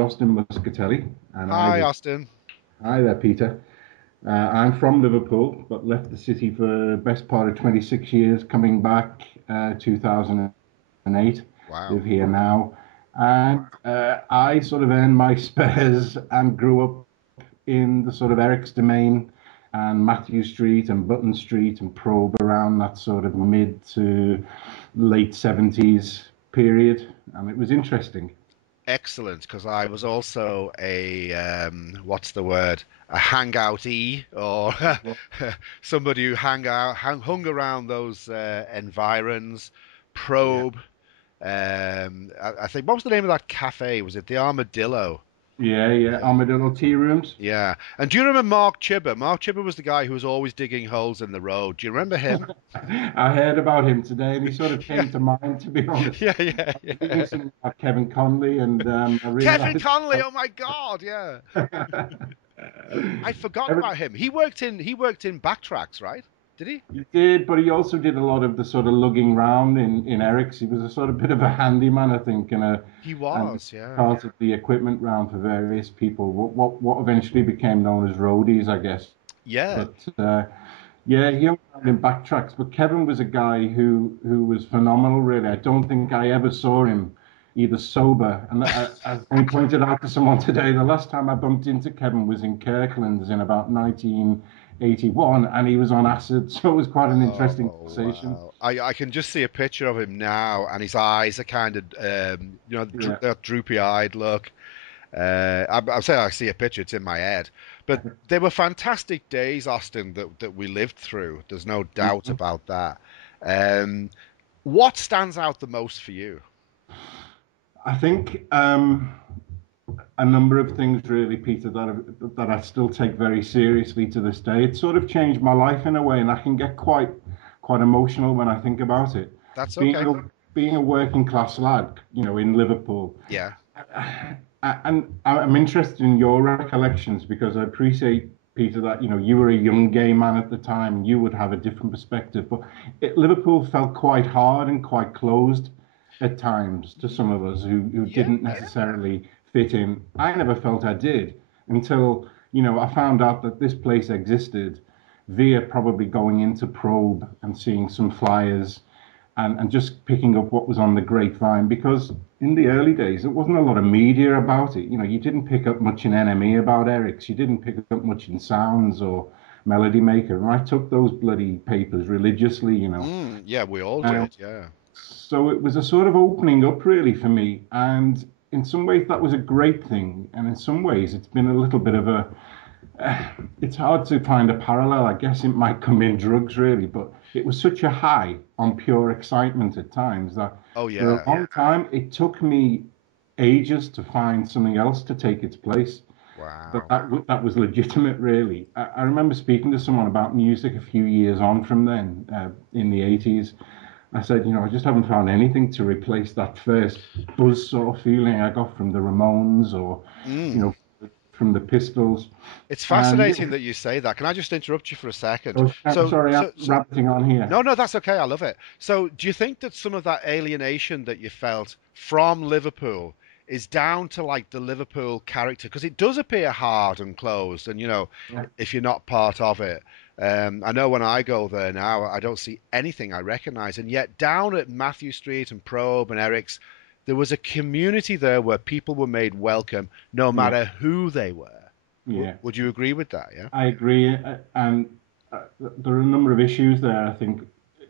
Austin Muscatelli, and I Hi, was. Austin. Hi there, Peter. I'm from Liverpool, but left the city for the best part of 26 years, coming back 2008, Wow. live here now. And I sort of earned my spares and grew up in the sort of Eric's Domain and Matthew Street and Button Street and Probe around that sort of mid to late 70s period. And it was interesting. Excellent, because I was also a what's the word? A hangout-y or somebody who hung around those environs. Yeah. Probe. I think what was the name of that cafe? Was it the Armadillo? Yeah, yeah. Uh, Armadillo tea rooms. yeah. And do you remember Mark Chibber? Mark Chibber was the guy who was always digging holes in the road. Do you remember him? I heard about him today, and he sort of Yeah, came to mind. To be honest, yeah, yeah, I was reading yeah. something about Kevin Conley, and I Kevin realised. Conley. Oh my God, yeah. I'd forgotten Kevin, about him. He worked in Backtracks, right? Did he? he did, but he also did a lot of the sort of lugging round in Eric's. He was a sort of bit of a handyman, I think, He and was, yeah. part of the equipment round for various people. What eventually became known as roadies, I guess. Yeah. But yeah, he hung around in backtracks. But Kevin was a guy who was phenomenal. Really, I don't think I ever saw him either sober. And as I pointed out to someone today, the last time I bumped into Kevin was in Kirkland's in about 1981, and he was on acid. So it was quite an interesting Oh conversation. wow! I can just see a picture of him now, and his eyes are kind of Yeah. that droopy-eyed look. I'm saying I see a picture; it's in my head. But they were fantastic days, Austin, that we lived through. There's no doubt about that. Um, what stands out the most for you? I think a number of things really, Peter, that I still take very seriously to this day. It sort of changed my life in a way, and I can get quite emotional when I think about it. That's Being okay. a being a working class lad, in Liverpool, Yeah. and I'm interested in your recollections because I appreciate, Peter, that you were a young gay man at the time, and you would have a different perspective. But Liverpool felt quite hard and quite closed at times to some of us who Yeah. didn't necessarily fit in. I never felt I did until I found out that this place existed via probably going into Probe and seeing some flyers and just picking up what was on the grapevine because in the early days there wasn't a lot of media about it. You didn't pick up much in NME about Eric's, you didn't pick up much in Sounds or Melody Maker, and I took those bloody papers religiously. Yeah, we all Um, did. Yeah. so it was a sort of opening up really for me, and in some ways that was a great thing, and in some ways it's been a little bit of a it's hard to find a parallel. I guess it might come in drugs, really, but it was such a high on pure excitement at times that Oh for a yeah. long time it took me ages to find something else to take its place. But Wow. that was legitimate, really. I remember speaking to someone about music a few years on from then, in the 80s. I said, I just haven't found anything to replace that first buzz sort of feeling I got from the Ramones or, you Mm. know, from the Pistols. It's And fascinating that you say that. Can I just interrupt you for a second? I'm sorry, I'm rabbiting on No, here. no, that's okay. I love it. So, do you think that some of that alienation that you felt from Liverpool is down to like the Liverpool character? Because it does appear hard and closed, and Yeah. if you're not part of it. I know when I go there now, I don't see anything I recognize. And yet, down at Matthew Street and Probe and Eric's, there was a community there where people were made welcome no Yeah, matter who they were. yeah, Would you agree with that? Yeah. I agree. And there are a number of issues there. I think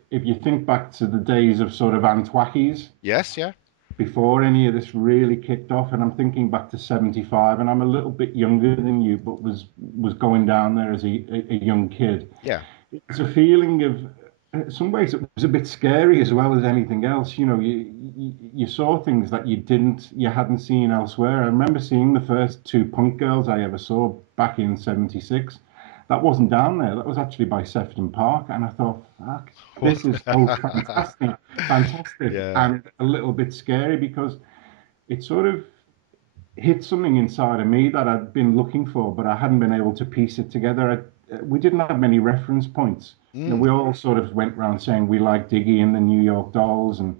if you think back to the days of sort of Antwackies, Yes. Yeah. before any of this really kicked off, and I'm thinking back to 75, and I'm a little bit younger than you, but was going down there as a young kid. Yeah. It's a feeling of, in some ways, it was a bit scary as well as anything else. You saw things that you hadn't seen elsewhere. I remember seeing the first two punk girls I ever saw back in '76. That wasn't down there. That was actually by Sefton Park, and I thought, fuck, this is so fantastic, fantastic, Yeah. and a little bit scary because it sort of hit something inside of me that I'd been looking for, but I hadn't been able to piece it together. We didn't have many reference points. We Mm. all sort of went around saying we like Diggy and the New York Dolls, and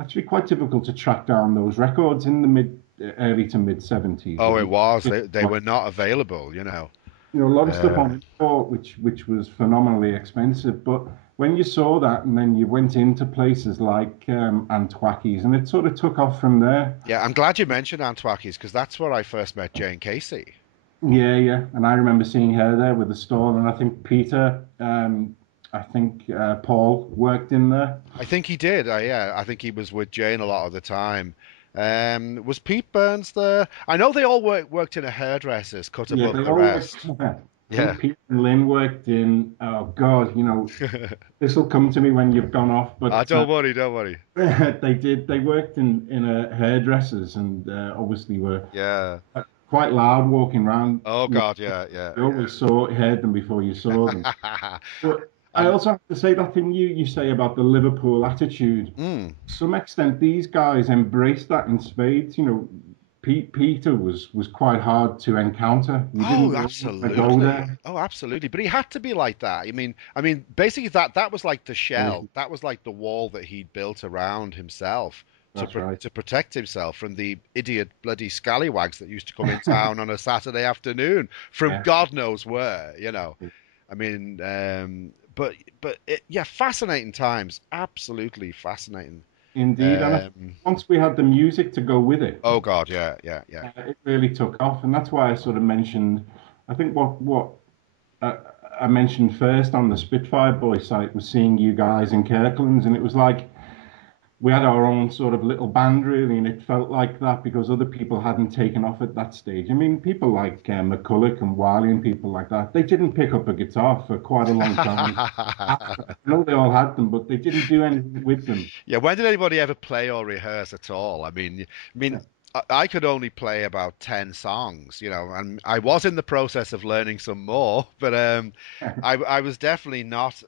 actually quite difficult to track down those records in the mid early to mid 70s. Oh, it was. It They was, were not available, you know. a lot of stuff Uh, on import, which was phenomenally expensive. But when you saw that, and then you went into places like Antwaki's, and it sort of took off from there. yeah, I'm glad you mentioned Antwaki's because that's where I first met Jane Casey. Yeah, yeah. And I remember seeing her there with the stall, and I think Peter, I think Paul worked in there. I think he did. Yeah, I think he was with Jane a lot of the time. Was Pete Burns there? I know they all worked in a hairdresser's, cut Yeah, above they the all worked. rest. I Yeah. think Peter and Lynn worked in. Oh God, this will come to me when you've gone off. Ah, But don't worry, don't worry. they did. They worked in a hairdressers, and obviously were Yeah. quite loud walking around. Oh God, yeah, yeah, You always heard them before you saw them. yeah. But I And also have to say that thing you say about the Liverpool attitude. mm, To some extent, these guys embraced that in spades. Peter was quite hard to encounter. You didn't oh, really want to go absolutely. there. Oh, absolutely. But he had to be like that. I mean, basically that was like the shell. That was like the wall that he'd built around himself That's right. to protect himself from the idiot bloody scallywags that used to come in town on a Saturday afternoon from Yeah, God knows where, you know. I mean, yeah, fascinating times. Absolutely fascinating. indeed. And I think Um, once we had the music to go with it, oh God, yeah, yeah, yeah. it really took off. And that's why I sort of mentioned. I think what uh, I mentioned first on the Spitfire Boy site was seeing you guys in Kirkland's, and it was like we had our own sort of little band really, and it felt like that because other people hadn't taken off at that stage. I mean, people like McCulloch and Wiley and people like that, they didn't pick up a guitar for quite a long time. I know they all had them, but they didn't do anything with them. Yeah, when did anybody ever play or rehearse at all? I could only play about 10 songs, you know, and I was in the process of learning some more, but I was definitely not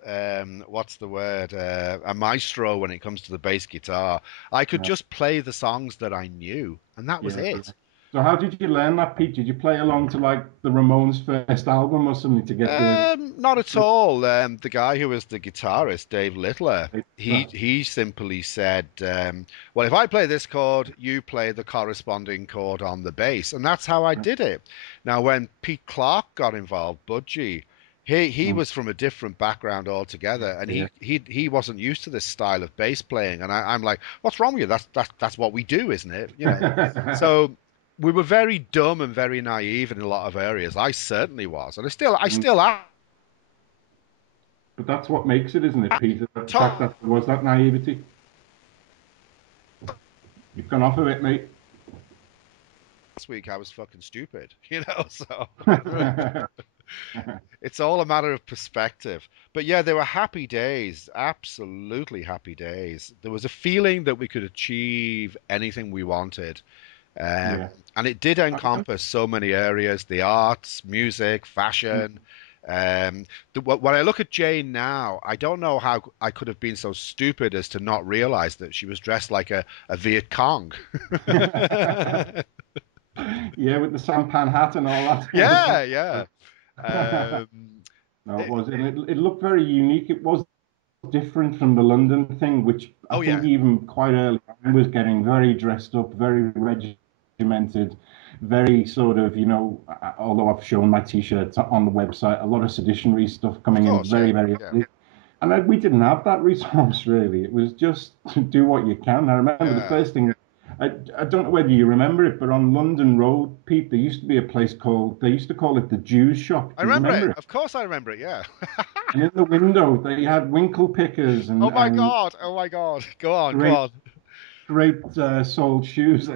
what's the word, a maestro when it comes to the bass guitar. I could No, just play the songs that I knew, and that was yeah. it. So how did you learn that, Pete? Did you play along to like the Ramones' first album or something to get Not at all. The guy who was the guitarist, Dave Littler, he the he simply said, "Well, if I play this chord, you play the corresponding chord on the bass," and that's how I did it. Now, when Pete Clark got involved, Budgie, he was from a different background altogether, and yeah. he wasn't used to this style of bass playing, and I'm like, "What's wrong with you? That's what we do, isn't it?" You know. So we were very dumb and very naive in a lot of areas. I certainly was, and I Mm. still am. But that's what makes it, isn't it, Peter? The Last fact that there was that naivety. You've gone off of it, mate. week I was fucking stupid, you know. So it's all a matter of perspective. But yeah, they were happy days, absolutely happy days. There was a feeling that we could achieve anything we wanted. Um, Yeah. and it did encompass so many areas, the arts, music, fashion. When I look at Jane now, I don't know how I could have been so stupid as to not realize that she was dressed like a Viet Cong. Yeah, with the sampan hat and all Yeah, that. yeah. Um, No, it it, was, and it looked very unique. It was different from the London thing, which I oh, think yeah. even quite early on was getting very dressed up, very regimented, very sort of, although I've shown my t-shirts on the website, a lot of seditionary stuff Of coming in course, yeah, very, very yeah, early. And we didn't have that resource really. It was just to do what you can. I remember the yeah. first thing. I don't know whether you remember it, but on London Road, Pete, there used to be a place called. They used to call it the Jews shop. I Do you remember it. remember it? Of course, I remember it. Yeah. And in the window, they had winkle pickers Oh my and God. Oh my God. Go on, go great on. great soled shoes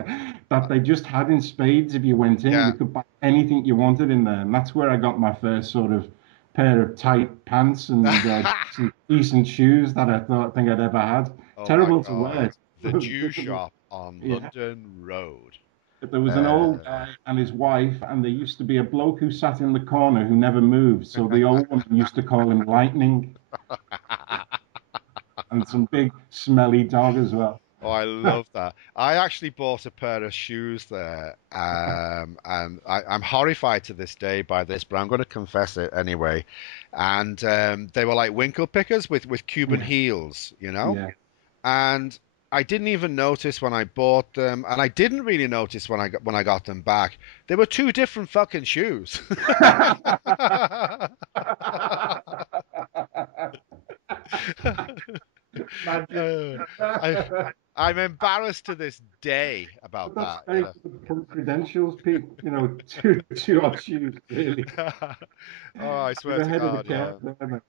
that they just had in spades. If you went in, Yeah. you could buy anything you wanted in there, and that's where I got my first sort of pair of tight pants and decent shoes that think I'd ever had. Oh my Terrible to God. wear. The Jew shop on Yeah. London Road. But there was an old Uh, guy and his wife, and there used to be a bloke who sat in the corner who never moved. So the old woman used to call him Lightning, and some big smelly dog as well. oh, I love that. I actually bought a pair of shoes there, and I'm horrified to this day by this, but I'm going to confess it anyway. And they were like winkle pickers with Cuban Yeah, heels, you know? yeah. And I didn't even notice when I bought them, and I didn't really notice when I got them back. They were two different fucking shoes. Magic. Uh, I But I'm embarrassed to this day about that's that, you very good credentials, Pete. Two odd shoes, really. know. Oh, I You're swear to ahead of the God, yeah. curve there, mate.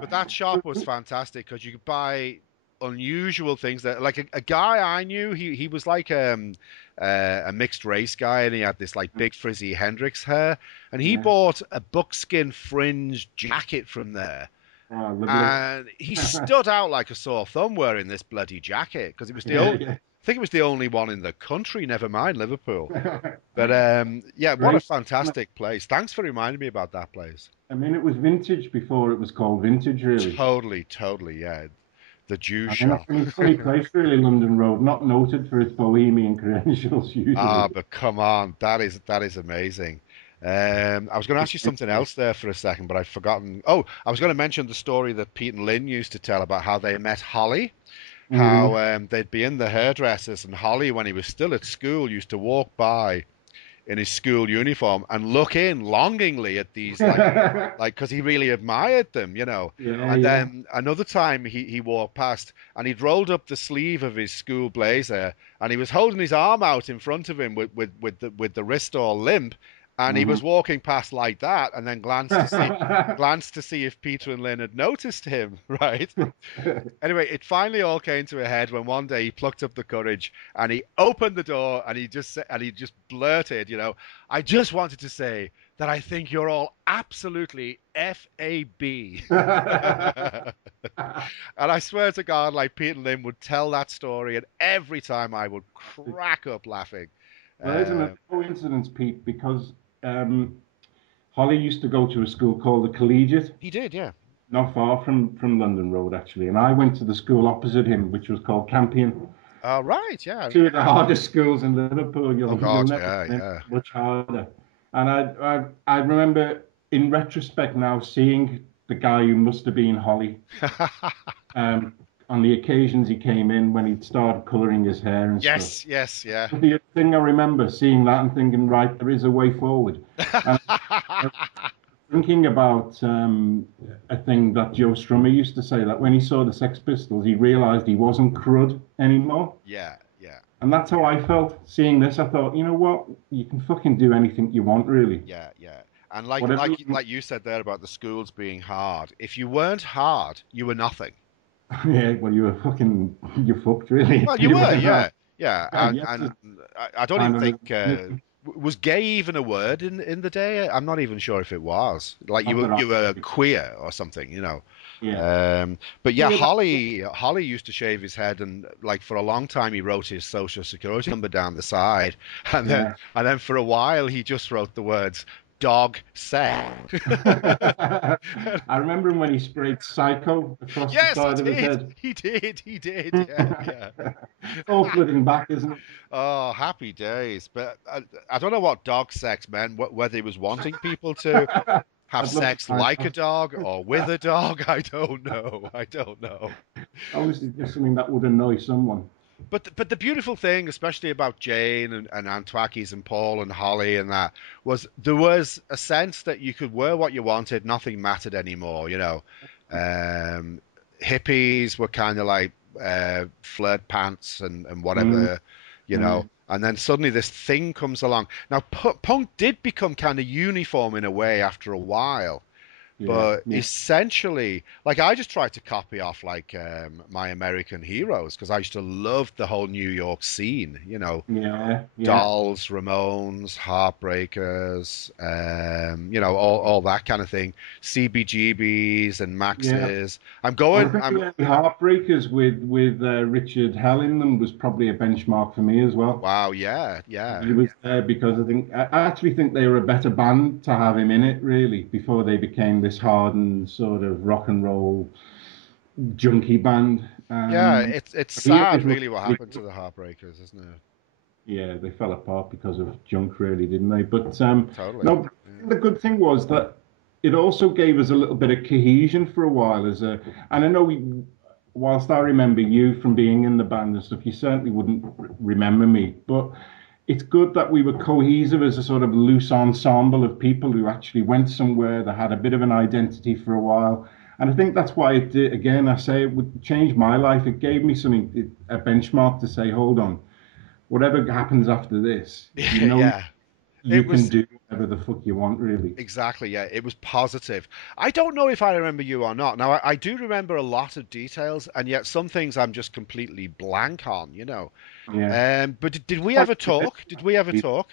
But that So, shop was fantastic because you could buy unusual things that, like a guy I knew, he was like a mixed race guy, and he had this like big frizzy Hendrix hair, and he yeah. bought a buckskin fringe jacket from there. Oh, lovely. And he stood out like a sore thumb wearing this bloody jacket because it was the Yeah, only, yeah. I think it was the only one in the country, never mind Liverpool. But yeah, what a Great. fantastic place. Thanks for reminding me about that place. I mean, it was vintage before it was called vintage, really. Totally, totally, yeah. The Jew I mean, a shop. funny place, really, London Road. Not noted for its bohemian credentials, usually. Ah, but come on, that is amazing. I was going to ask you something else there for a second, but I've forgotten. Oh, I was going to mention the story that Pete and Lynn used to tell about how they met Holly. How Mm. they'd be in the hairdressers, and Holly, when he was still at school, used to walk by in his school uniform and look in longingly at these like because he really admired them, you know. Yeah, And yeah. then another time he walked past and he'd rolled up the sleeve of his school blazer and he was holding his arm out in front of him with the wrist all limp, and he Mhm. was walking past like that and then glanced to see if Peter and Lynn had noticed him, right? Anyway, it finally all came to a head when one day he plucked up the courage and he opened the door and he just blurted, you know, I just wanted to say that I think you're all absolutely FAB. And I swear to God, like Pete and Lynn would tell that story, and every time I would crack up laughing. Well, isn't it Uh, a coincidence, Pete? Because um, Holly used to go to a school called the Collegiate, he did, yeah. not far from London Road, actually. And I went to the school opposite him, which was called Campion. Right, yeah. Two of the hardest schools in Liverpool. Oh You'll God, never yeah, find yeah. much harder. And I remember in retrospect now seeing the guy who must have been Holly um, on the occasions he came in when he'd started colouring his hair and stuff. Yes, yes, yeah. But the thing I remember seeing that and thinking, right, there is a way forward. And thinking about a thing that Joe Strummer used to say that when he saw the Sex Pistols, he realised he wasn't crud anymore. Yeah, yeah. And that's how I felt seeing this. I thought, you know what? You can fucking do anything you want, really. Yeah, yeah. And Whatever you, like you said there about the schools being hard. If you weren't hard, you were nothing. yeah, well, you were fucking, you fucked, really. Well, If you you were, went hard. yeah, yeah. Yeah, you had And to I don't even find think another. was gay even a word in the day. I'm not even sure if it was. Like Not that I, you were queer or something, you know. yeah. But yeah, Yeah, that, Holly used to shave his head, and like for a long time he wrote his social security number down the side, yeah. and then for a while he just wrote the words dog sex. I remember him when he sprayed Psycho across the Yes, he side of his did. head. He did. Yeah, yeah. It's all flooding back, isn't it? Oh, happy days. But I don't know what dog sex meant, whether he was wanting people to have I'd love to sex find like a out. dog or with a dog. I don't know. I don't know. Obviously, just something that would annoy someone. But the beautiful thing, especially about Jane and Antwakis and Paul and Holly and that, was there was a sense that you could wear what you wanted, nothing mattered anymore. You know, um, hippies were kind of like flirt pants and Mm, whatever, you know. mm, And then suddenly this thing comes along. Now, punk did become kind of uniform in a way after a while, yeah, but yeah, essentially, like I just tried to copy off like my American heroes because I used to love the whole New York scene, you know, yeah, yeah. Dolls, Ramones, Heartbreakers, you know, all that kind of thing, CBGBs and Yeah. Maxes. Well, I think I'm the Heartbreakers with Richard Hell in them was probably a benchmark for me as well. wow, yeah, yeah, He was there because I actually think they were a better band to have him in it, really, before they became this hardened sort of rock and roll junkie band. yeah. It's But he sad, always was really, what really happened to good. the Heartbreakers, isn't it? Yeah, they fell apart because of junk, really, didn't they? But Totally. no, Yeah. the good thing was that it also gave us a little bit of cohesion for a while. And I know whilst I remember you from being in the band and stuff, you certainly wouldn't remember me. But it's good that we were cohesive as a sort of loose ensemble of people who actually went somewhere that had a bit of an identity for a while. And I think that's why it did, again, I say it would change my life. It gave me something, a benchmark to say, hold on, whatever happens after this, you know, Yeah. you It can was do whatever the fuck you want, really. exactly, yeah. It was positive. I don't know if I remember you or not. Now, I do remember a lot of details, and yet some things I'm just completely blank on, you know. Yeah. But did we ever talk? Did we ever talk?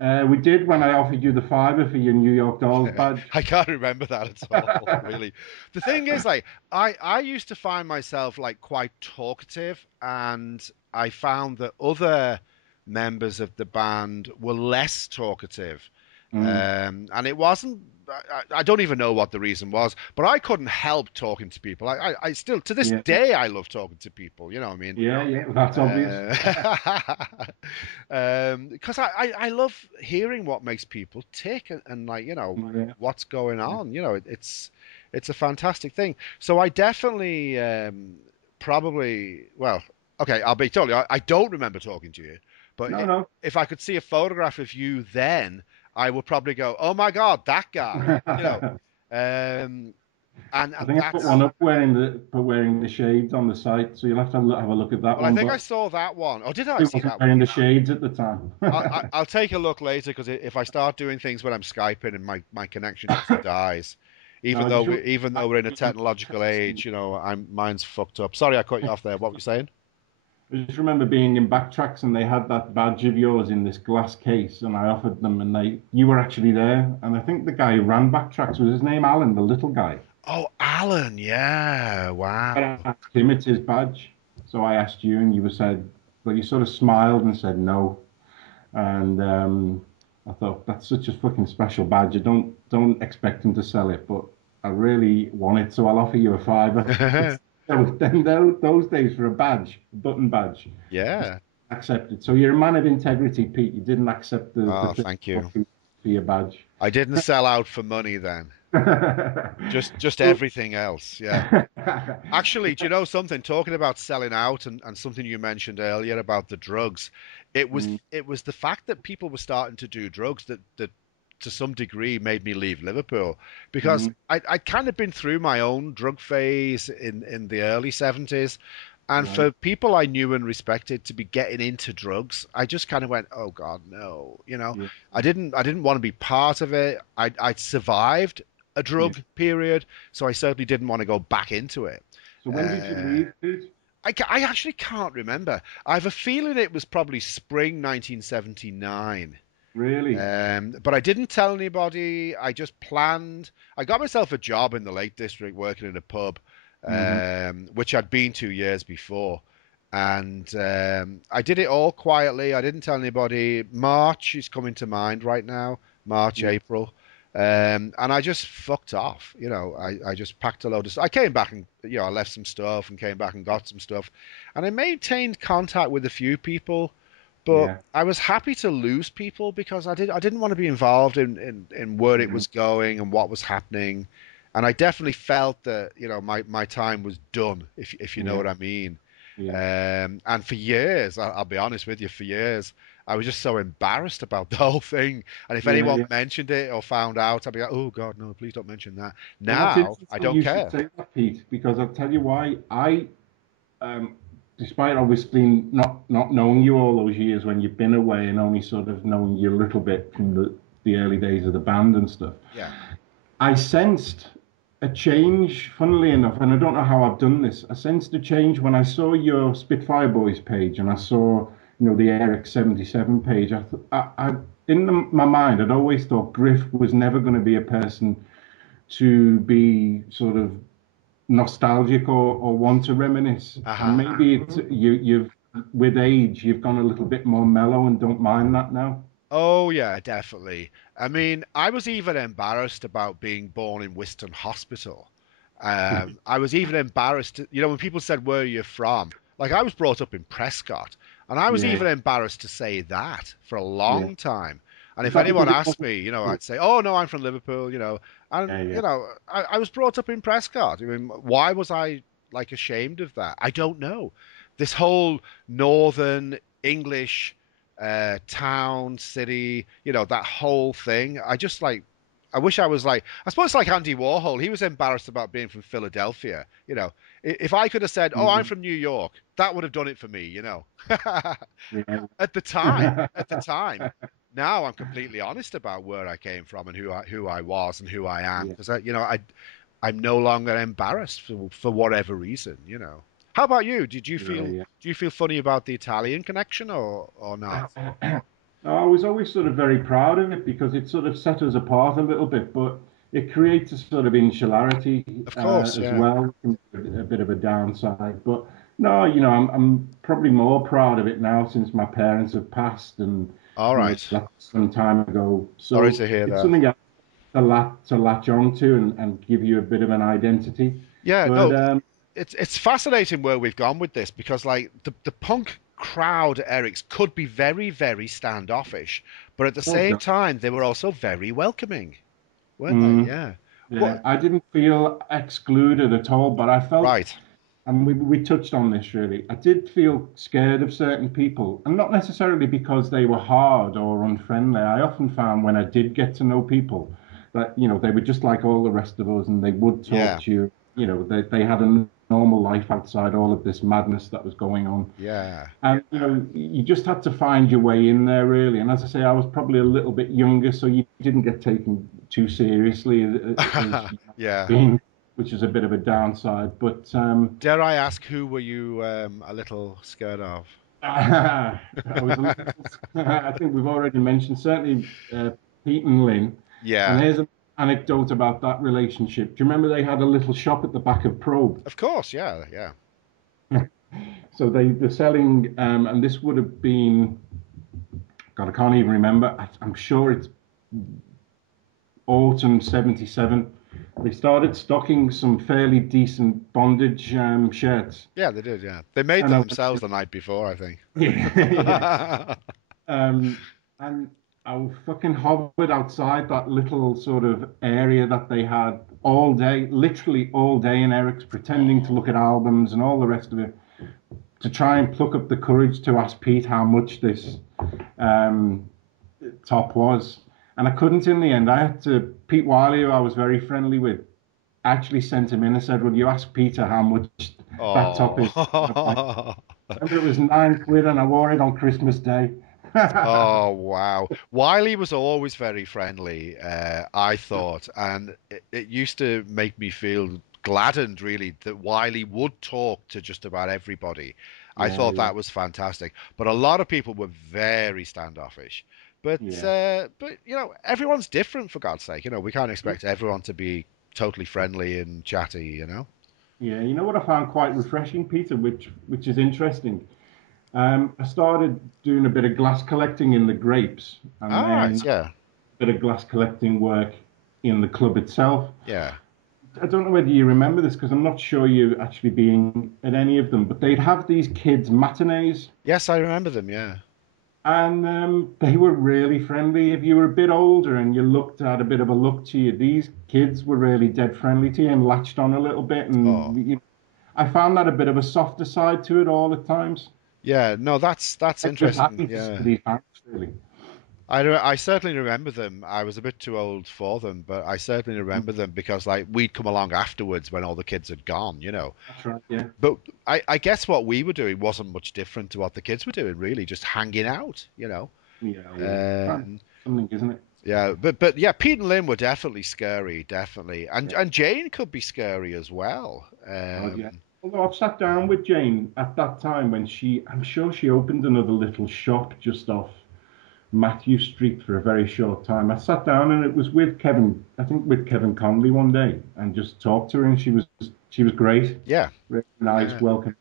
We did when I offered you the fiver for your New York Dolls badge. I can't remember that at all, really. The thing is, like, I used to find myself like quite talkative, and I found that other members of the band were less talkative. Mm, And it wasn't, I don't even know what the reason was, but I couldn't help talking to people. I still, to this yeah, day, I love talking to people, you know what I mean? yeah, yeah. That's obvious. Because I love hearing what makes people tick and like, you know, Yeah, what's going yeah. on. You know, it's a fantastic thing. So I definitely probably, well, okay, I'll be totally, I don't remember talking to you, but No, no. if I could see a photograph of you then, I would probably go, "Oh my God, that guy," you know. Um, I and think I put one that's up wearing the shades on the site, so you'll have to have a look at that well, I one. think I But saw that one. Oh, did I he see wasn't that one? wearing the shades at the time. I'll take a look later because if I start doing things when I'm Skyping and my connection usually dies, No, I just even though we're in a technological age, you know, I'm mine's fucked up. Sorry, I cut you off there. What were you saying? I just remember being in Backtracks and they had that badge of yours in this glass case, and I offered them, and you were actually there, and I think the guy who ran Backtracks was his name Alan, the little guy. Oh, Alan. Yeah. I Wow. asked him, it's his badge. So I asked you, and you said, well, you sort of smiled and said no. And I thought that's such a fucking special badge. I don't expect him to sell it, but I really want it, so I'll offer you a fiver. It's those days for a badge, a button badge, just Yeah. accept it. So you're a man of integrity, Pete. You didn't accept the Oh, thing thank you. for your badge. I didn't sell out for money then. Just So, everything else. Yeah. Actually, do you know something? Talking about selling out and something you mentioned earlier about the drugs, mm, it was the fact that people were starting to do drugs that to some degree made me leave Liverpool because mm, I'd kind of been through my own drug phase in the early 70s. And right. for people I knew and respected to be getting into drugs, I just kind of went, "Oh God, no!" You know, Yeah, I didn't want to be part of it. I'd survived a yeah. drug period, so I certainly didn't want to go back into it. So when did you Uh, leave, Pete? I actually can't remember. I have a feeling it was probably spring 1979. Really? But I didn't tell anybody. I just planned. I got myself a job in the Lake District working in a pub, Hmm. which I'd been 2 years before. And I did it all quietly. I didn't tell anybody. March is coming to mind right now. March, Yeah, April. And I just fucked off. You know, I just packed a load of stuff. I came back and, you know, I left some stuff and came back and got some stuff. And I maintained contact with a few people, but yeah. I was happy to lose people because I didn't want to be involved in where it Hmm. was going and what was happening. And I definitely felt that, you know, my time was done, if you know Yeah, what I mean. yeah. And for years, I'll be honest with you, for years, I was just so embarrassed about the whole thing. And if Yeah, anyone yeah. mentioned it or found out, I'd be like, oh God, no, please don't mention that. Well, that's Now, I interesting don't you should care. say that, Pete, because I'll tell you why. Um, despite obviously not knowing you all those years when you've been away and only sort of knowing you a little bit from the early days of the band and stuff, Yeah. I sensed a change, funnily enough, and I don't know how I've done this. I sensed a change when I saw your Spitfire Boys page and I saw, the Eric 77 page. In my mind, I'd always thought Griff was never going to be a person to be sort of nostalgic or want to reminisce. And Uh-huh. maybe you've with age you've gone a little bit more mellow and don't mind that now. Oh yeah, definitely. I mean, I was even embarrassed about being born in Wiston Hospital. I was even embarrassed, you know, when people said, "Where are you from?" Like I was brought up in Prescott, and I was Yeah, even embarrassed to say that for a yeah. long time. And Is if that anyone because it asked wasn't? me, you know, I'd say, "Oh no, I'm from Liverpool," you know. And Yeah, you yeah, know, I was brought up in Prescott. I mean, why was I like ashamed of that. I don't know. This whole northern English town, city, that whole thing. I just like. I wish I was like. I suppose like Andy Warhol. He was embarrassed about being from Philadelphia. If I could have said, "Oh, I'm Mhm. from New York," that would have done it for me. Yeah. At the time, now I'm completely honest about where I came from and who I was and who I am Yeah. because I'm no longer embarrassed for whatever reason. How about you? Yeah. Do you feel funny about the Italian connection or not? Yeah. I was always sort of very proud of it because it sort of set us apart a little bit, but it creates a sort of insularity Of course, as yeah. well, a bit of a downside. But no, I'm probably more proud of it now since my parents have passed, and All right. that's some time ago. Sorry So to hear it's that. something else to latch on to and give you a bit of an identity. Yeah, But no, it's fascinating where we've gone with this because like the punk crowd, Eric's, could be very, very standoffish, but at the oh same God. time they were also very welcoming, weren't they? Mm, Yeah. yeah, What? I didn't feel excluded at all, but I felt, Right. and we touched on this really, I did feel scared of certain people, and not necessarily because they were hard or unfriendly. I often found when I did get to know people that, they were just like all the rest of us and they would talk Yeah. to you. They had a normal life outside all of this madness that was going on. Yeah. And you just had to find your way in there, really. And as I say, I was probably a little bit younger, so you didn't get taken too seriously as you might have Yeah. been, which is a bit of a downside. But Dare I ask who were you a little scared of? I was a little. I think we've already mentioned certainly Pete and Lynn. And Yeah. here's an anecdote about that relationship. Do you remember they had a little shop at the back of Probe? Of course, yeah, yeah. So they're selling, and this would have been, God, I can't even remember. I'm sure it's autumn 77. They started stocking some fairly decent bondage shirts. Yeah, they did, yeah. They made And them I themselves the night before, I think. yeah. Um, and I fucking hovered outside that little sort of area that they had all day, literally all day in Eric's, pretending to look at albums and all the rest of it, to try and pluck up the courage to ask Pete how much this um, top was. And I couldn't in the end. I had to, Pete Wiley, who I was very friendly with, actually sent him in and said, "Will you ask Peter how much that top is?" Oh. And it was 9 quid and I wore it on Christmas Day. Oh, wow. Wiley was always very friendly, I thought, and it used to make me feel gladdened, really, that Wiley would talk to just about everybody. I Yeah, thought yeah, that was fantastic. But a lot of people were very standoffish. yeah. But everyone's different, for God's sake. We can't expect everyone to be totally friendly and chatty. Yeah, you know what I found quite refreshing, Peter, which is interesting. I started doing a bit of glass collecting in the grapes, and All right, then yeah, a bit of glass collecting work in the club itself. yeah. I don't know whether you remember this because I'm not sure you actually being at any of them, but they'd have these kids matinees, Yes, I remember them, yeah. and they were really friendly. If you were a bit older and you looked at a bit of a look to you, these kids were really dead friendly to you and latched on a little bit. Oh. And I found that a bit of a softer side to it all at times. Yeah, no, that's I'm just interesting. happy to see Yeah, these hands, really. I certainly remember them. I was a bit too old for them, but I certainly remember them because like we'd come along afterwards when all the kids had gone. That's right. Yeah. But I guess what we were doing wasn't much different to what the kids were doing, really, just hanging out. Yeah. Yeah. Um, Something, isn't it? yeah, but yeah, Pete and Lynn were definitely scary, definitely, and Yeah. and Jane could be scary as well. God, yeah. Although I've sat down with Jane at that time when I'm sure she opened another little shop just off Matthew Street for a very short time. I sat down and it was with Kevin, I think with Kevin Conley one day, and just talked to her, and she was great, Yeah, really nice, yeah. welcoming,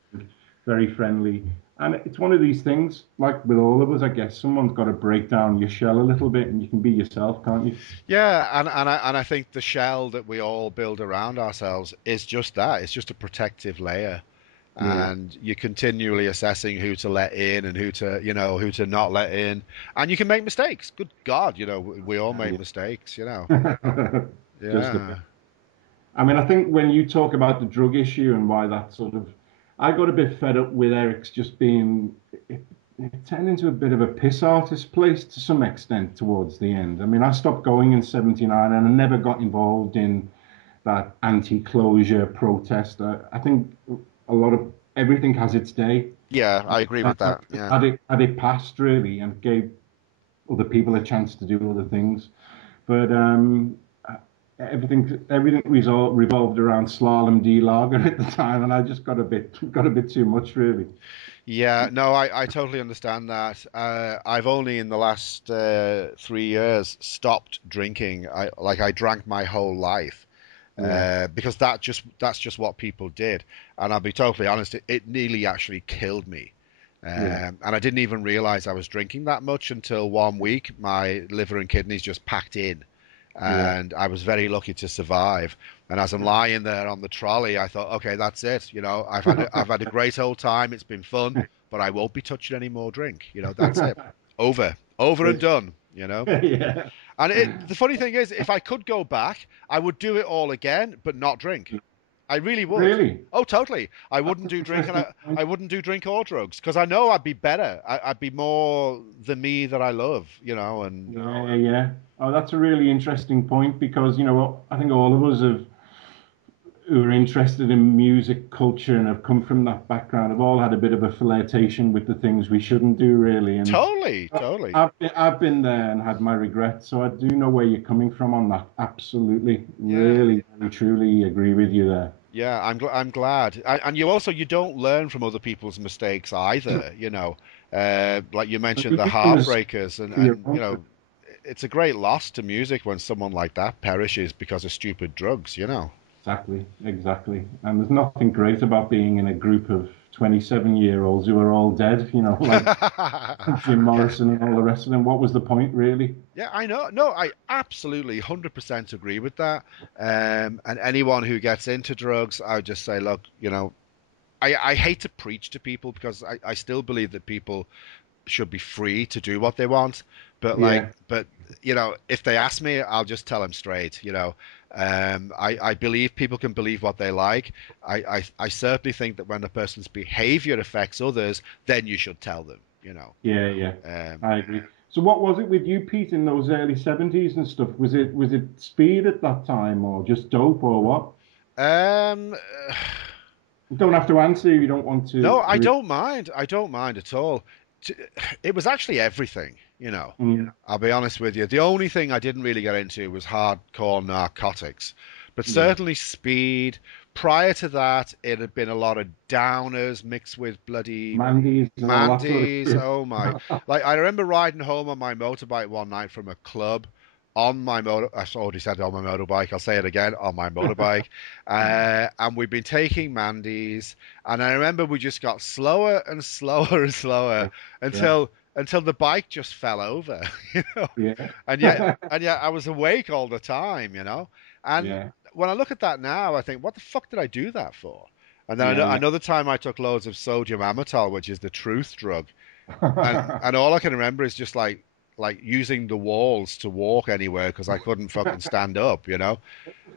very friendly. And it's one of these things, like with all of us, I guess, someone's got to break down your shell a little bit, and you can be yourself, can't you? Yeah, and I think the shell that we all build around ourselves is just that. It's just a protective layer, Yeah, and you're continually assessing who to let in and who to not let in, and you can make mistakes. Good God, we all make yeah. mistakes. Just a Yeah. bit. I mean, I think when you talk about the drug issue and why that sort of, I got a bit fed up with Eric's just being, it turned into a bit of a piss artist place to some extent towards the end. I mean, I stopped going in '79 and I never got involved in that anti-closure protest. I think a lot of everything has its day. Yeah, I agree with that. Yeah. Had it passed really and gave other people a chance to do other things. But everything revolved around slalom D lager at the time, and I just got a bit too much really. Yeah, no, I totally understand that. I've only in the last 3 years stopped drinking. I drank my whole life Yeah, because that's just what people did. And I'll be totally honest, it nearly actually killed me. yeah, And I didn't even realize I was drinking that much until one week my liver and kidneys just packed in, yeah. and I was very lucky to survive. And as I'm lying there on the trolley, I thought, okay, that's it. I've had a great old time. It's been fun, but I won't be touching any more drink. That's it. Over and It's, done. yeah, And the funny thing is, if I could go back, I would do it all again, but not drink. I really would. really. Oh, totally. I That's wouldn't an do drink, and interesting I point. wouldn't do drink or drugs because I know I'd be better. I'd be more the me that I love, and Yeah, yeah. Oh, that's a really interesting point because I think all of us have who are interested in music culture and have come from that background have all had a bit of a flirtation with the things we shouldn't do, really. And totally, totally. I've been there and had my regrets, so I do know where you're coming from on that. Absolutely, Yeah. really, really, truly agree with you there. Yeah, I'm glad. And you don't learn from other people's mistakes either, like you So mentioned you're the using this Heartbreakers, and for your and own good. it's a great loss to music when someone like that perishes because of stupid drugs. Exactly, exactly. And there's nothing great about being in a group of 27-year-olds who are all dead, like Jim Yeah. Morrison and all the rest of them. What was the point, really? Yeah, I know. No, I absolutely 100% agree with that. And anyone who gets into drugs, I would just say, look, I hate to preach to people because I still believe that people should be free to do what they want. But Yeah. if they ask me, I'll just tell them straight. I believe people can believe what they like. I certainly think that when a person's behavior affects others, then you should tell them. Yeah, yeah, Um, I agree. So what was it with you, Pete, in those early '70s and stuff? Was it speed at that time or just dope or what? um, You don't have to answer if you don't want no, to I don't mind. I don't mind at all. T- It was actually everything. Mm, I'll be honest with you. The only thing I didn't really get into was hardcore narcotics, but yeah. certainly speed. Prior to that, it had been a lot of downers mixed with bloody Mandy's and all that sort of Mandy's. shit. Oh my. Like, I remember riding home on my motorbike one night from a club on my motor. I already said on my motorbike. I'll say it again on my motorbike. And we've been taking Mandy's. And I remember we just got slower and slower and slower Yeah, until the bike just fell over, you know. yeah, And yet, yeah, and yet I was awake all the time. And yeah, when I look at that now, I think, what the fuck did I do that for? And then yeah, another time I took loads of sodium amytal, which is the truth drug, and yeah. and all I can remember is just like using the walls to walk anywhere because I couldn't fucking stand up. Yeah.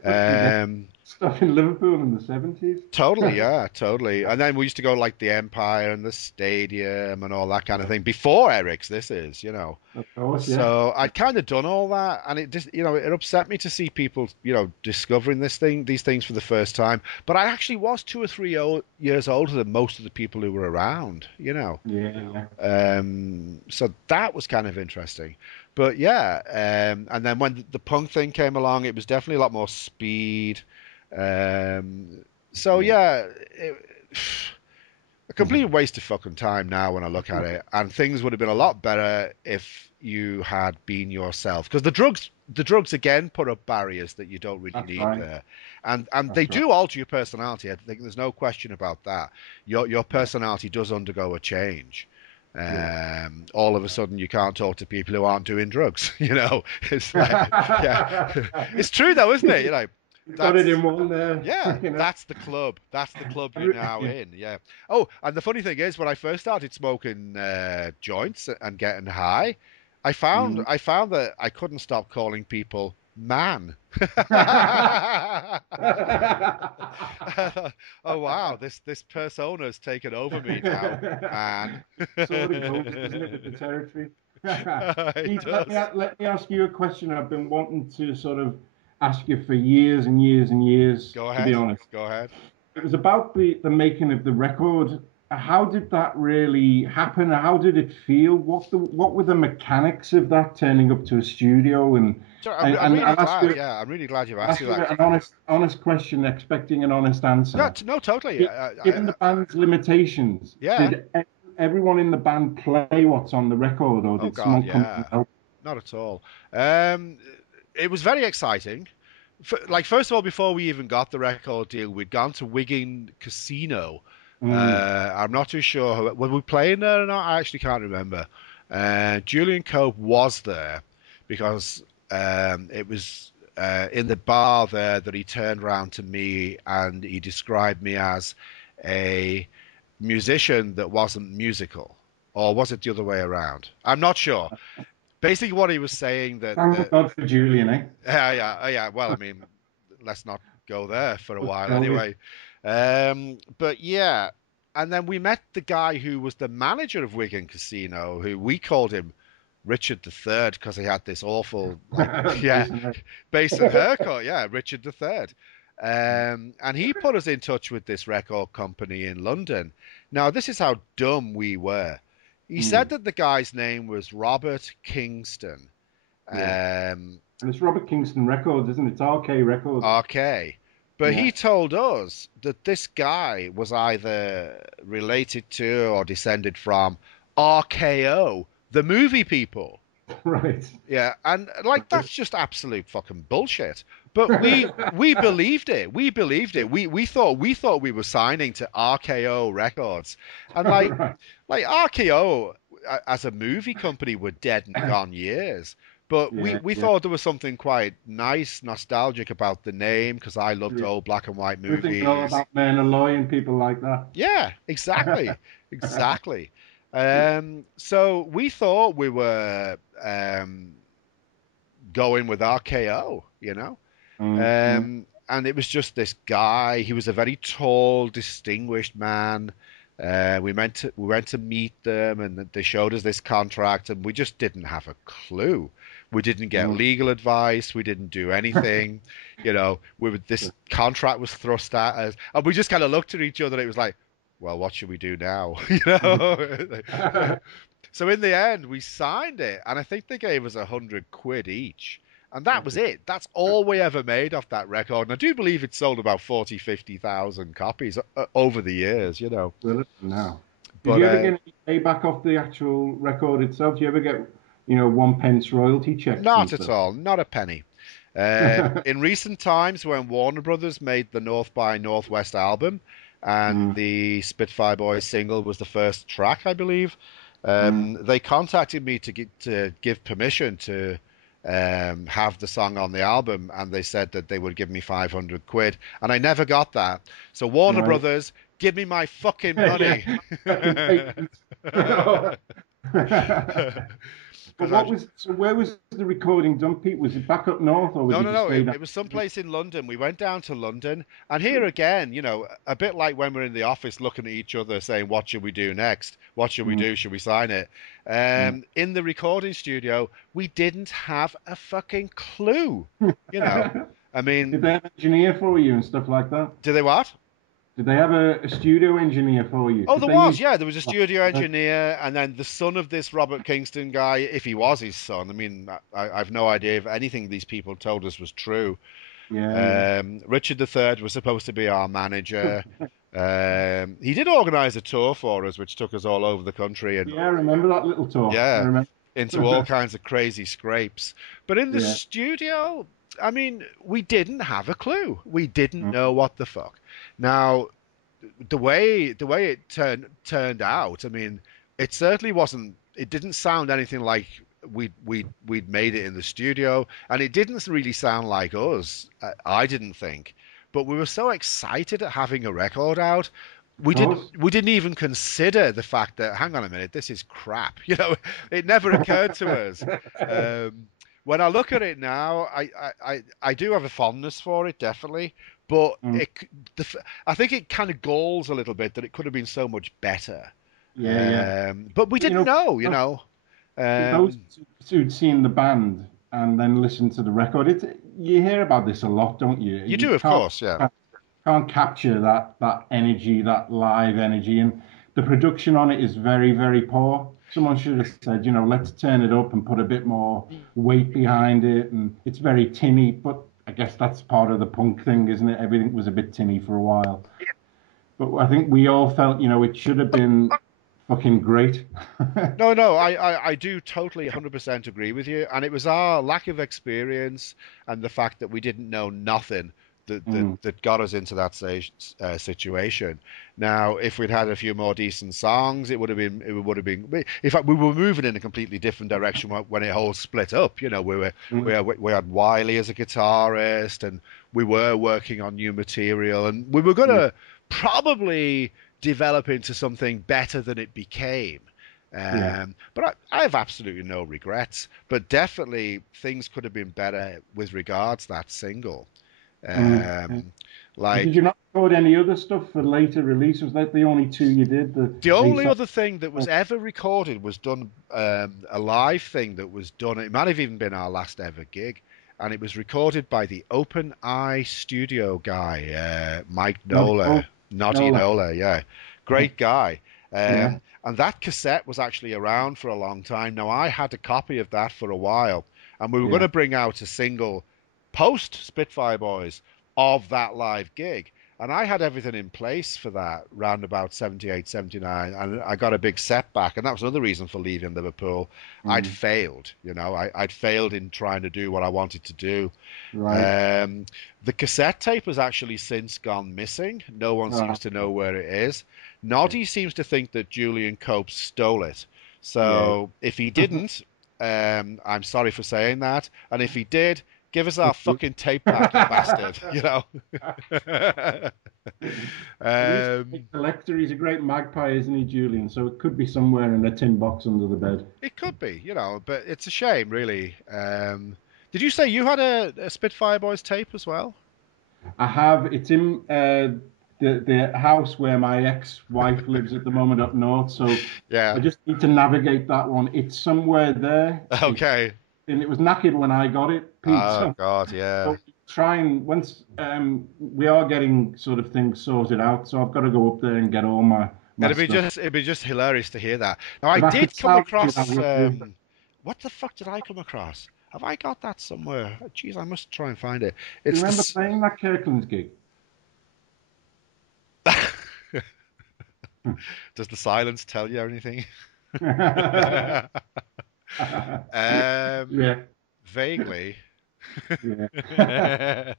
Um, Stuff in Liverpool in the '70s. Totally, yeah, totally. And then we used to go like the Empire and the Stadium and all that kind of Yeah, thing before Eric's. This is, you know. of course, yeah. So I'd kind of done all that, and it just, it upset me to see people, discovering these things for the first time. But I actually was 2 or 3 years older than most of the people who were around. Yeah, yeah. So that was kind of interesting. But yeah, and then when the punk thing came along, it was definitely a lot more speed. So Yeah. yeah, a complete waste of fucking time now when I look at it. And things would have been a lot better if you had been yourself. Because the drugs again put up barriers that you don't really That's need right. there, and they That's right. do alter your personality. I think there's no question about that. Your Yeah, personality does undergo a change. yeah. All of a sudden, you can't talk to people who aren't doing drugs. It's like, yeah, it's true though, isn't it? You got it That's in one there. yeah, that's the club. That's the club you're now Yeah. in. Yeah. Oh, and the funny thing is, when I first started smoking joints and getting high, I found Mm, I found that I couldn't stop calling people man. Oh wow, this persona's taken over me now, man. Sort of goes, doesn't it, with the territory? It Steve, does. let me ask you a question I've been wanting to sort of ask you for years and years and years, Go to be ahead. honest. Go ahead. It was about the making of the record. How did that really happen? How did it feel? What were the mechanics of that turning up to a studio? Sorry, I'm And really I'll ask glad. you Yeah, I'm really glad you I'll asked ask me you that. an honest question, expecting an honest No, answer. no, totally. Given the band's limitations, Yeah. did everyone in the band play what's on the record, or Oh did God, someone come in and yeah. help? Not at all. Um, it was very exciting. Like first of all, before we even got the record deal, we'd gone to Wigan Casino. Mm, I'm not too sure. Were we playing there or not? I actually can't remember. Julian Cope was there because it was in the bar there that he turned around to me and he described me as a musician that wasn't musical. Or was it the other way around? I'm not sure. Basically, what he was saying thank that God for Julian, eh? yeah. Well, I mean, let's not go there for a while Shall we? anyway. But yeah, and then we met the guy who was the manager of Wigan Casino, who we called him Richard the Third because he had this awful like yeah Basically. Basin haircut. Yeah, Richard the Third. And he put us in touch with this record company in London. Now, this is how dumb we were. He said Mm, that the guy's name was Robert Kingston. yeah. Um, And it's Robert Kingston Records, isn't it? It's RK Records. RK. But Yeah. he told us that this guy was either related to or descended from RKO, the movie people. Right. Yeah, and like that's just absolute fucking bullshit. But we believed it. We believed it. We thought we were signing to RKO Records, and Right. like RKO as a movie company were dead and gone years. But we Yeah, we yeah. thought there was something quite nice, nostalgic about the name because I loved Yeah. old black and white Everything you know movies. about Myrna Loy and people like that. Yeah, exactly, exactly. So we thought we were going with RKO, you know. Mm, mm, And it was just this guy. He was a very tall, distinguished man. We went to meet them, and they showed us this contract, and we just didn't have a clue. We didn't get mm. legal advice. We didn't do anything. This contract was thrust at us, and we just kind of looked at each other. It was like, well, what should we do now? So in the end, we signed it, and I think they gave us 100 quid each. And that was it. That's all we ever made off that record. And I do believe it sold about 40, 50,000 copies over the years. Well, now, did But you ever get any payback off the actual record itself? Do you ever get, 1 pence royalty checks and not at stuff? all, not a penny. In recent times, when Warner Brothers made the North by Northwest album, and Mm, the Spitfire Boys single was the first track, I believe, mm. they contacted me to give permission to have the song on the album, and they said that they would give me 500 quid, and I never got that. So Warner Right. Brothers, give me my fucking Yeah. money. Fucking payment. But Because I where was the recording done, Pete? Was it back up north, or No, did no, you no. stay It, down? it was someplace in London. We went down to London, and here again, a bit like when we're in the office looking at each other saying, "What should we do next? What should we Mm, do? Should we sign it?" mm. In the recording studio, we didn't have a fucking clue. You know, I Did mean, they have an engineer for you and stuff like that? do they what? Did they have a studio engineer for you? Oh, Because there they was, use. yeah. There was a studio engineer, and then the son of this Robert Kingston guy, if he was his son. I mean, I've no idea if anything these people told us was true. Yeah, Richard III was supposed to be our manager. He did organise a tour for us, which took us all over the country and yeah. I remember that little tour. I yeah, remember. into all kinds of crazy scrapes. But in the Yeah. studio, I mean, we didn't have a clue. We didn't Mm. know what the fuck. Now, the way it turned out, I mean, it certainly wasn't. It didn't sound anything like we'd made it in the studio, and it didn't really sound like us. I didn't think, but we were so excited at having a record out. Of We didn't course. we didn't even consider the fact that hang on a minute, this is crap. It never occurred to us. Um, when I look at it now, I do have a fondness for it, definitely. But Mm. I think it kind of galls a little bit that it could have been so much better. Yeah, yeah. But we You didn't know, know, you know. those Um, who'd seen the band and then listened to the record, you hear about this a lot, don't you? you You do, of course, yeah. can't capture that energy, that live energy, and the production on it is very, very poor. Someone should have said, let's turn it up and put a bit more weight behind it, and it's very tinny. But I guess that's part of the punk thing, isn't it? Everything was a bit tinny for a while. But I think we all felt, it should have been fucking great. No, no, I do totally 100% agree with you. And it was our lack of experience and the fact that we didn't know nothing Mm, that got us into that situation. Now, if we'd had a few more decent songs, it would have been. In fact, we were moving in a completely different direction when it all split up. You know, mm, we had Wiley as a guitarist, and we were working on new material, and we were yeah, gonna probably develop into something better than it became. yeah. But I have absolutely no regrets. But definitely things could have been better with regards to that single. Mm. Um, And did like you not record any other stuff for later release? Was that the only two you did? The the only A-side? other thing that was ever recorded was done a live thing that was done. It might have even been our last ever gig, and it was recorded by the Open Eye Studio guy, Mike No, Nola, Naughty no, Nola. Yeah, great guy. yeah, And that cassette was actually around for a long time. Now I had a copy of that for a while, and we were going yeah. to bring out a single post Spitfire Boys of that live gig. And I had everything in place for that round about 78, 79, and I got a big setback. And that was another reason for leaving Liverpool. I'd Mm, failed, you know, I'd failed in trying to do what I wanted to do. right. Um, the cassette tape has actually since gone missing. No one Uh, seems to know where it is. okay. Noddy seems to think that Julian Cope stole it. Yeah. So if he didn't, I'm sorry for saying that. And if he did, give us our fucking tape back, you bastard. You know. Well, he's a um, collector. He's a great magpie, isn't he, Julian? So it could be somewhere in a tin box under the bed. it could be, you know, but it's a shame, really. Did you say you had a Spitfire Boys tape as well? I have. It's in the house where my ex-wife lives at the moment up north. So I Yeah. just need to navigate that one. It's somewhere there. It's Okay. and it was knackered when I got it, Pete. Oh So God, yeah. but trying once we are getting sort of things sorted out. So I've got to go up there and get all my stuff. It'd be just hilarious to hear that. Now I If I could did come salvage it, I across would do. what the fuck did I come across? Have I got that somewhere? Jeez, I must try and find it. Do you It's remember the playing that Kirkland's gig? Does the silence tell you anything? um, Yeah, vaguely. yeah.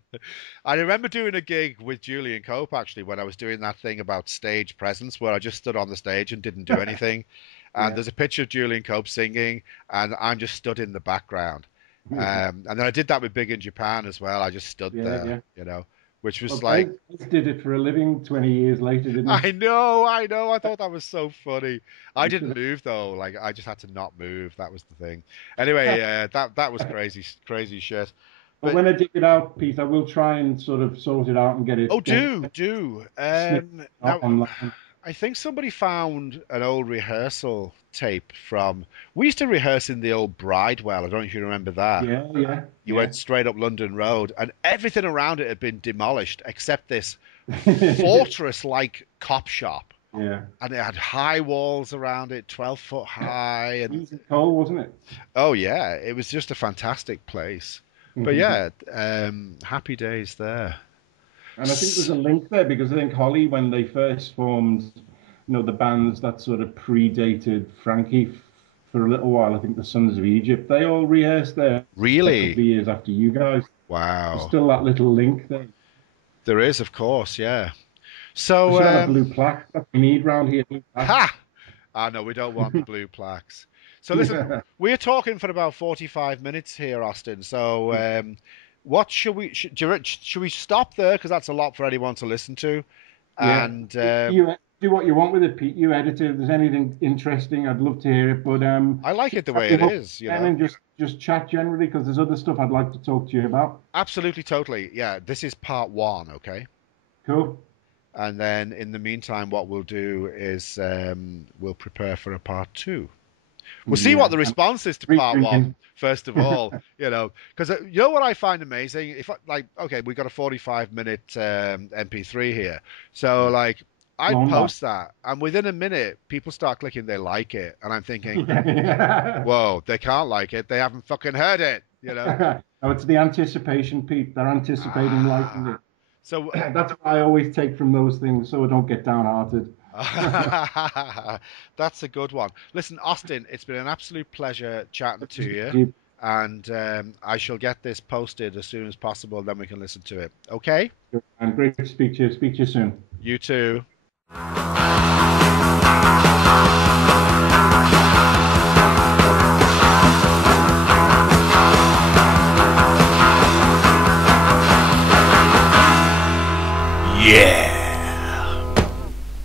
I remember doing a gig with Julian Cope actually when I was doing that thing about stage presence where I just stood on the stage and didn't do anything. And Yeah, there's a picture of Julian Cope singing, and I'm just stood in the background. yeah, And then I did that with Big in Japan as well. I just stood yeah, there, yeah. you know, which was Well, like, Bez did it for a living 20 years later, didn't I know. I thought that was so funny. I he? didn't move though. Like I just had to not move. That was the thing. Anyway, that was crazy, crazy shit. But But when I dig it out, Pete, I will try and sort of sort it out and get oh, it, do. snip Now, online. I think somebody found an old rehearsal tape from. We used to rehearse in the old Bridewell. I don't know if you remember that. Yeah, yeah, You yeah. went straight up London Road, and everything around it had been demolished except this fortress-like cop shop. Yeah. And it had high walls around it, 12 foot high, and Easy coal, wasn't it? oh yeah, it was just a fantastic place. But yeah, happy days there. And I think there's a link there because I think Holly, when they first formed, the bands that sort of predated Frankie for a little while, I think the Sons of Egypt, they all rehearsed there a couple of Really? years after you guys. There's Wow. still that little link there. There is, of course, yeah. We So, should have a blue plaque. That's what we need round here. Blue plaques. ha! Ah, no, we don't want the blue plaques. So listen, we're talking for about 45 minutes here, Austin. So, what should we stop there? Because that's a lot for anyone to listen to. Yeah. And You do what you want with it, Pete. You edit it. If there's anything interesting, I'd love to hear it. But I like it the set way me it up is, you and know. then just chat generally because there's other stuff I'd like to talk to you about. Absolutely, totally. Yeah, this is part one, okay? Cool. And then in the meantime, what we'll do is we'll prepare for a part two. We'll see what Yeah. the And response is to part one, rethinking. first of all, you know, because you know what I find amazing? If like, okay, we got a 45-minute MP3 here, so Yeah. like, I'd Long one. post that, and within a minute, people start clicking they like it, and I'm thinking, Yeah. whoa, they can't like it, they haven't fucking heard it, you know? No, it's the anticipation, Pete. They're anticipating liking Ah, it. so That's what I always take from those things, so I don't get downhearted. that's a good one. Listen, Austin, it's been an absolute pleasure chatting to you, Jeep. and I shall get this posted as soon as possible, then we can listen to it. Okay? And great to speak to you. Speak to you soon. You too. Yeah.